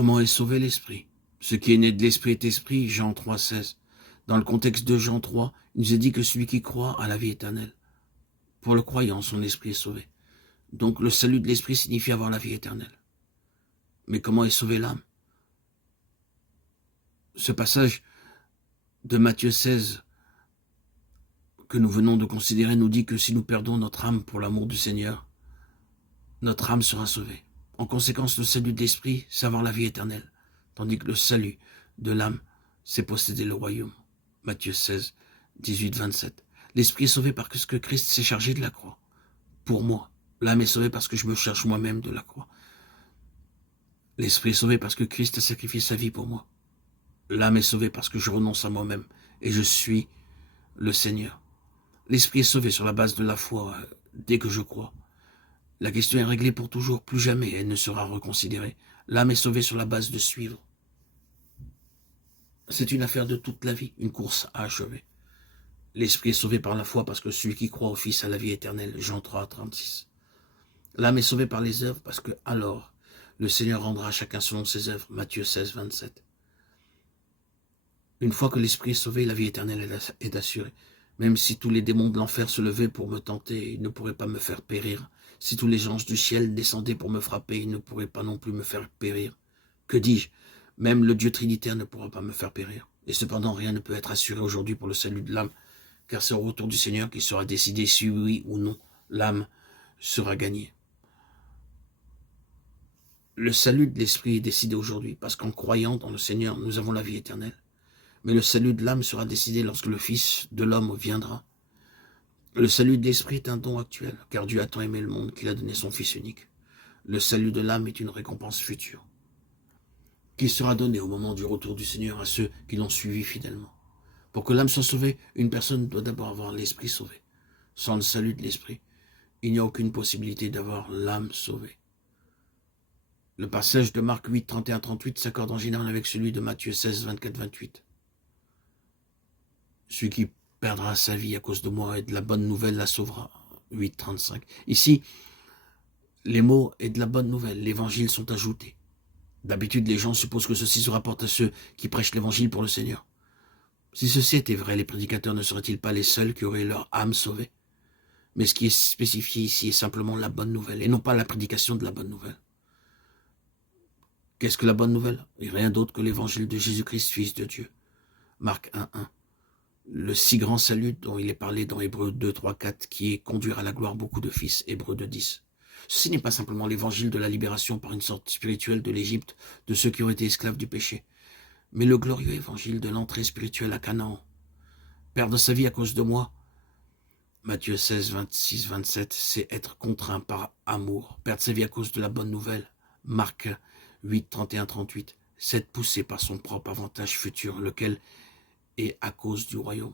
Comment est sauvé l'esprit? Ce qui est né de l'esprit est esprit, Jean 3,16. Dans le contexte de Jean 3, il nous est dit que celui qui croit a la vie éternelle. Pour le croyant, son esprit est sauvé. Donc le salut de l'esprit signifie avoir la vie éternelle. Mais comment est sauvée l'âme? Ce passage de Matthieu 16 que nous venons de considérer nous dit que si nous perdons notre âme pour l'amour du Seigneur, notre âme sera sauvée. En conséquence, le salut de l'esprit, c'est avoir la vie éternelle, tandis que le salut de l'âme, c'est posséder le royaume. Matthieu 16, 18, 27. L'esprit est sauvé parce que Christ s'est chargé de la croix. Pour moi, l'âme est sauvée parce que je me cherche moi-même de la croix. L'esprit est sauvé parce que Christ a sacrifié sa vie pour moi. L'âme est sauvée parce que je renonce à moi-même et je suis le Seigneur. L'esprit est sauvé sur la base de la foi dès que je crois. La question est réglée pour toujours, plus jamais elle ne sera reconsidérée. L'âme est sauvée sur la base de suivre. C'est une affaire de toute la vie, une course à achever. L'esprit est sauvé par la foi parce que celui qui croit au Fils a la vie éternelle, Jean 3, 36. L'âme est sauvée par les œuvres parce que alors le Seigneur rendra à chacun selon ses œuvres, Matthieu 16, 27. Une fois que l'esprit est sauvé, la vie éternelle est assurée. Même si tous les démons de l'enfer se levaient pour me tenter, ils ne pourraient pas me faire périr. Si tous les anges du ciel descendaient pour me frapper, ils ne pourraient pas non plus me faire périr. Que dis-je? Même le Dieu trinitaire ne pourra pas me faire périr. Et cependant, rien ne peut être assuré aujourd'hui pour le salut de l'âme, car c'est au retour du Seigneur qu'il sera décidé si oui ou non l'âme sera gagnée. Le salut de l'esprit est décidé aujourd'hui, parce qu'en croyant dans le Seigneur, nous avons la vie éternelle. Mais le salut de l'âme sera décidé lorsque le Fils de l'homme viendra. Le salut de l'esprit est un don actuel, car Dieu a tant aimé le monde qu'il a donné son Fils unique. Le salut de l'âme est une récompense future, qui sera donnée au moment du retour du Seigneur à ceux qui l'ont suivi fidèlement. Pour que l'âme soit sauvée, une personne doit d'abord avoir l'esprit sauvé. Sans le salut de l'esprit, il n'y a aucune possibilité d'avoir l'âme sauvée. Le passage de Marc 8, 31-38 s'accorde en général avec celui de Matthieu 16, 24-28. Celui qui perdra sa vie à cause de moi et de la bonne nouvelle la sauvera. 8, 35. Ici, les mots et de la bonne nouvelle, l'évangile sont ajoutés. D'habitude, les gens supposent que ceci se rapporte à ceux qui prêchent l'évangile pour le Seigneur. Si ceci était vrai, les prédicateurs ne seraient-ils pas les seuls qui auraient leur âme sauvée? Mais ce qui est spécifié ici est simplement la bonne nouvelle, et non pas la prédication de la bonne nouvelle. Qu'est-ce que la bonne nouvelle? Et rien d'autre que l'évangile de Jésus-Christ, Fils de Dieu. Marc 1, 1. Le si grand salut dont il est parlé dans Hébreux 2, 3, 4, qui est conduire à la gloire beaucoup de fils, Hébreux 2, 10. Ceci n'est pas simplement l'évangile de la libération par une sorte spirituelle de l'Égypte, de ceux qui ont été esclaves du péché, mais le glorieux évangile de l'entrée spirituelle à Canaan. Perdre sa vie à cause de moi, Matthieu 16, 26, 27, c'est être contraint par amour. Perdre sa vie à cause de la bonne nouvelle, Marc 8, 31, 38, c'est être poussé par son propre avantage futur, lequel est à cause du royaume.